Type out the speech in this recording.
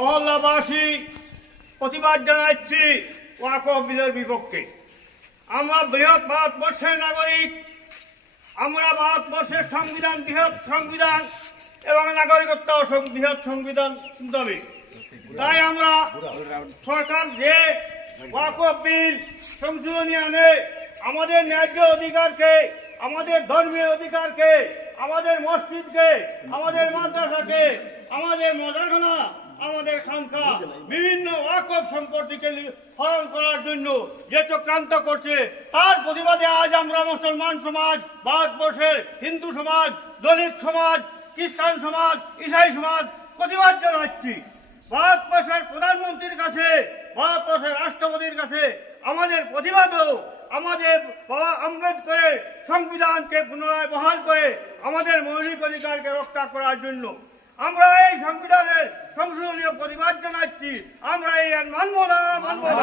মহল্লাবাসী প্রতিবাদ জানাচ্ছি ওয়াকফ বিলের বিপক্ষে। আমরা বৃহৎ ভারতবর্ষের নাগরিক, আমরা ভারতবর্ষের সংবিধান বৃহৎ সংবিধান এবং নাগরিকত্ব বৃহৎ সংবিধান দাবি। তাই আমরা সরকার যে ওয়াকফ বিল সংশোধনী আনে আমাদের ন্যায্য অধিকারকে, আমাদের ধর্মীয় অধিকারকে, আমাদের মসজিদকে, আমাদের মাদ্রাসাকে, আমাদের মদরখানা, আমাদের খানকা বিভিন্ন ওয়াকফ সম্পত্তিকে হরণ করার জন্য যে চক্রান্ত করছে তার প্রতিবাদে আজ আমরা মুসলমান সমাজ, ভারতবর্ষের হিন্দু সমাজ, দলিত সমাজ, খ্রিস্টান সমাজ, ইসাই সমাজ প্রতিবাদ জানাচ্ছি। ভারতবর্ষের প্রধানমন্ত্রীর কাছে, ভারতবর্ষের রাষ্ট্রপতির কাছে আমাদের প্রতিবাদও আমাদের বাবা আম্বেদকরের সংবিধানকে পুনরায় বহাল করে আমাদের মৌলিক অধিকারকে রক্ষা করার জন্য আমরা এই সংবিধানের সংশোধনীয় প্রতিবাদ জানাচ্ছি। আমরা এই মানব না, মানব না।